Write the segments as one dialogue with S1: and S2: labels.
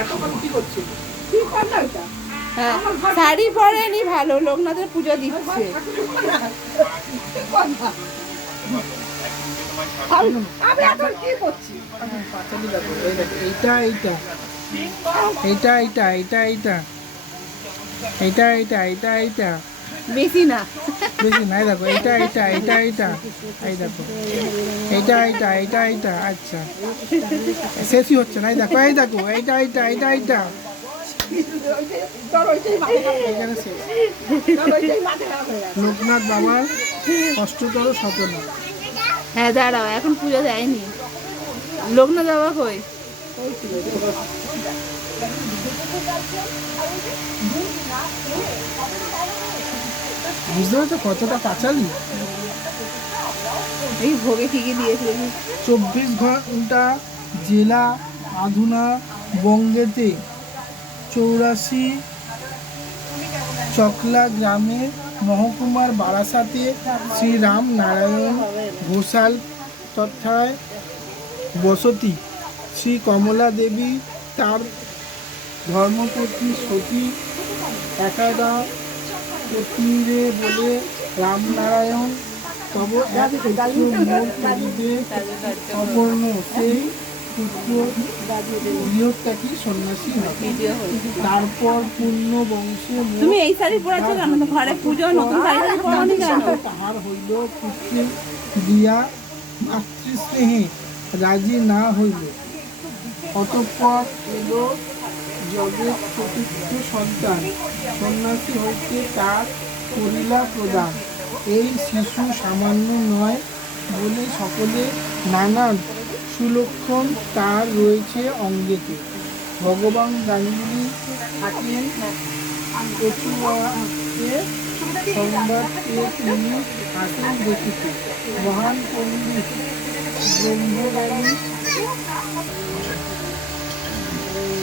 S1: এতক্ষণ কি করছিস কি কর এটা?
S2: হ্যাঁ শাড়ি পরেনি ভালো লোকনাথের পুজো দিচ্ছে।
S3: এইটা এইটা। এইটা এইটা এইটা এইটা। এইটা এইটা এইটা এইটা।
S2: বেশি না।
S3: বেশি না দেখো এটা এটা এটা এটা এই দেখো এটা এটা এটা এটা আচ্ছা। শেষই হচ্ছে না দেখো এই দেখো এইটা এইটা এইটা এইটা। লোকনাথ বাবার কষ্টতর সপনা
S2: হ্যাঁ দাঁড়াও এখন পুজো দেয়নি। লোকনাথ বাবা কই?
S3: বুঝতে পারছ কতটা পাঁচালি
S2: এই ভোগে কি দিয়েছে
S3: চব্বিশ ঘণ্টা জেলা আধুনা বঙ্গেতে চৌরাশি চকলা গ্রামে মহকুমার বারাসাতে শ্রীরাম নারায়ণ ঘোষাল তথায় বসতি। শ্রী কমলা দেবী তার ধর্মপত্নী সতী একাদা পত্নীরে বলে রামনারায়ণ তব এক পুত্র মোর করিবে অপর্ণ সেই পুত্র সন্ন্যাসী তারপর পূর্ণ বংশে
S2: তুমি এই শাড়ি পরেছো কেন? ঘরে পুজো নতুন শাড়ি টাড়ি কেন?
S3: তাহার হইল পুত্রে দিয়া মাতৃস্নেহে রাজি না হইল। অতঃপর এলো জগৎ চতুর্থ সন্তান। সন্ন্যাসী হইতে তার করিলা প্রদান। এই শিশু সামান্য নয় বলে সকলে নানান সুলক্ষণ তার রয়েছে অঙ্গেতে। ভগবান গাঙ্গুলি থাকেন সংবাদ তিনি আসেন দেখিতে। মহান পণ্ডিত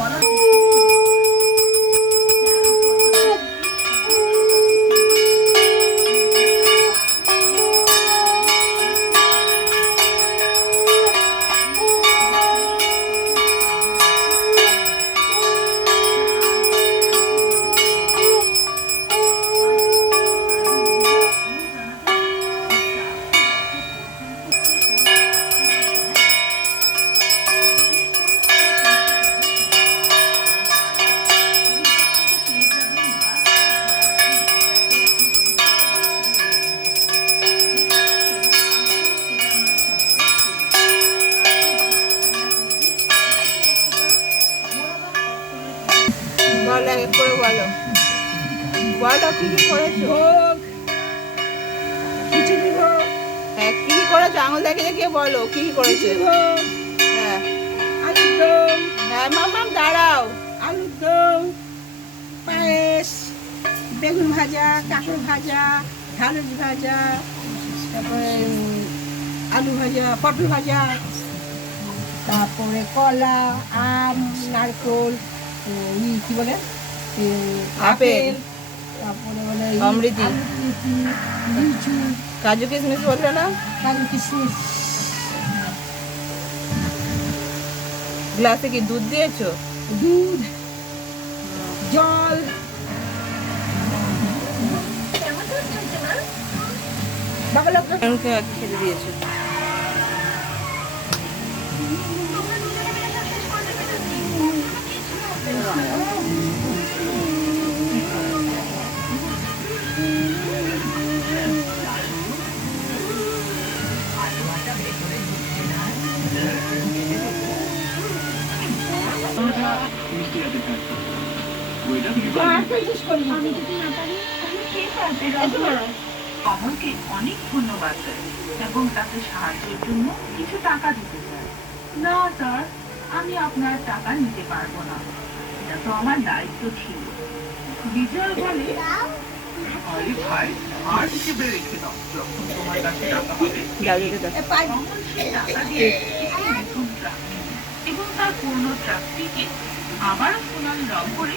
S2: বলো এক এক করে বলো। বলো কি কি করেছ
S1: ভোগ। খিচুড়ি
S2: হ্যাঁ কি কি করেছ? আঙুল দেখে দেখিয়ে বলো কি কি করেছ? হ্যাঁ।
S1: আলুর দম।
S2: হ্যাঁ মামাম দাঁড়াও।
S1: আলুর দম পায়েস বেগুন ভাজা কাঁকড় ভাজা ঢালুর ভাজা তারপরে আলু ভাজা পটল ভাজা তারপরে কলা আম নারকোল ই কি বলে?
S2: আপেল।
S1: তারপরে বলে
S2: অমৃতি।
S1: অমৃতি, লিচু।
S2: কাজু কিশমিশ বলল না
S1: কাজু কিশমিশ।
S2: গ্লাসে কি দুধ দিয়েছ?
S1: দুধ জল। বাবা লোক
S2: খেতে দিয়েছ। কমলকে অনেক ধন্যবাদ দেয় এবং তাকে সাহায্যের জন্য কিছু টাকা দিতে চাই। না, স্যার, আমি আপনার টাকা নিতে পারব না। এটা তো আমার দায়িত্ব ছিল। বিজয় বলে
S4: আরে ভাই আর হিসেবে রেখে দাও যখন তোমার কাছে টাকা হবে
S5: এ
S2: সেই টাকা দিয়ে একটি নতুন ট্রাক এবং তার পূর্ণ ট্রাকটিকে আবার সোনালি রং করে